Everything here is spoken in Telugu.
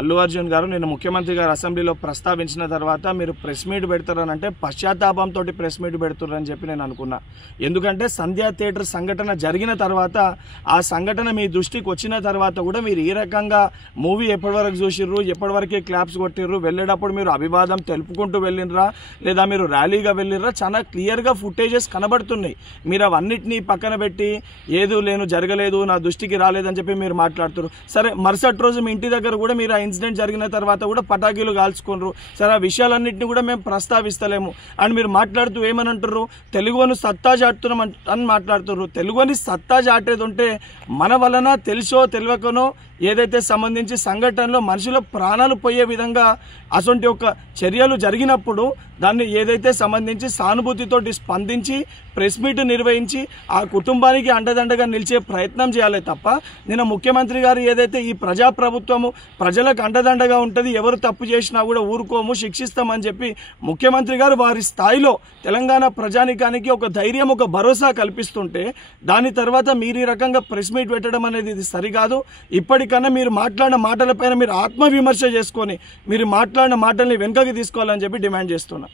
అల్లు అర్జున్ గారు నిన్న ముఖ్యమంత్రి గారు అసెంబ్లీలో ప్రస్తావించిన తర్వాత మీరు ప్రెస్ మీట్ పెడతారనంటే పశ్చాత్తాపంతో ప్రెస్ మీట్ పెడుతున్నారని చెప్పి నేను అనుకున్నా. ఎందుకంటే సంధ్యా థియేటర్ సంఘటన జరిగిన తర్వాత ఆ సంఘటన మీ దృష్టికి వచ్చిన తర్వాత కూడా మీరు ఈ రకంగా మూవీ ఎప్పటివరకు చూసిర్రు, ఎప్పటివరకే క్లాప్స్ కొట్టిర్రు, వెళ్ళేటప్పుడు మీరు అభివాదం తెలుపుకుంటూ వెళ్ళినరా లేదా మీరు ర్యాలీగా వెళ్ళినరా, చాలా క్లియర్గా ఫుటేజెస్ కనబడుతున్నాయి. మీరు అవన్నిటినీ పక్కన పెట్టి ఏదో జరగలేదు, నా దృష్టికి రాలేదని చెప్పి మీరు మాట్లాడుతున్నారు. సరే, మరుసటి రోజు మీ ఇంటి దగ్గర కూడా మీరు ఆ ఇన్సిడెంట్ జరిగిన తర్వాత కూడా పటాకీలు కాల్చుకున్నారు. సరే, ఆ విషయాలన్నింటినీ కూడా మేము ప్రస్తావిస్తలేము అని మీరు మాట్లాడుతూ ఏమని అంటారు, తెలుగుని సత్తా చాటుతున్నాం అని మాట్లాడుతున్నారు. తెలుగుని సత్తా చాటేది ఉంటే మన వలన తెలుసో తెలియకనో ఏదైతే సంబంధించి సంఘటనలో మనుషుల ప్రాణాలు పోయే విధంగా అటువంటి ఒక చర్యలు జరిగినప్పుడు దాన్ని ఏదైతే సంబంధించి సానుభూతితోటి స్పందించి ప్రెస్ మీట్ నిర్వహించి ఆ కుటుంబానికి అండదండగా నిలిచే ప్రయత్నం చేయాలి తప్ప నిన్న ముఖ్యమంత్రి గారు ఏదైతే ఈ ప్రజాప్రభుత్వము ప్రజలకు అండదండగా ఉంటుంది, ఎవరు తప్పు చేసినా కూడా ఊరుకోము, శిక్షిస్తామని చెప్పి ముఖ్యమంత్రి గారు వారి స్థాయిలో తెలంగాణ ప్రజానికానికి ఒక ధైర్యం, ఒక భరోసా కల్పిస్తుంటే దాని తర్వాత మీరు ఈ రకంగా ప్రెస్ మీట్ పెట్టడం అనేది ఇది సరికాదు. ఇప్పటికన్నా మీరు మాట్లాడిన మాటలపైన మీరు ఆత్మవిమర్శ చేసుకొని మీరు మాట్లాడిన మాటల్ని వెనుకకి తీసుకోవాలని చెప్పి డిమాండ్ చేస్తున్నా.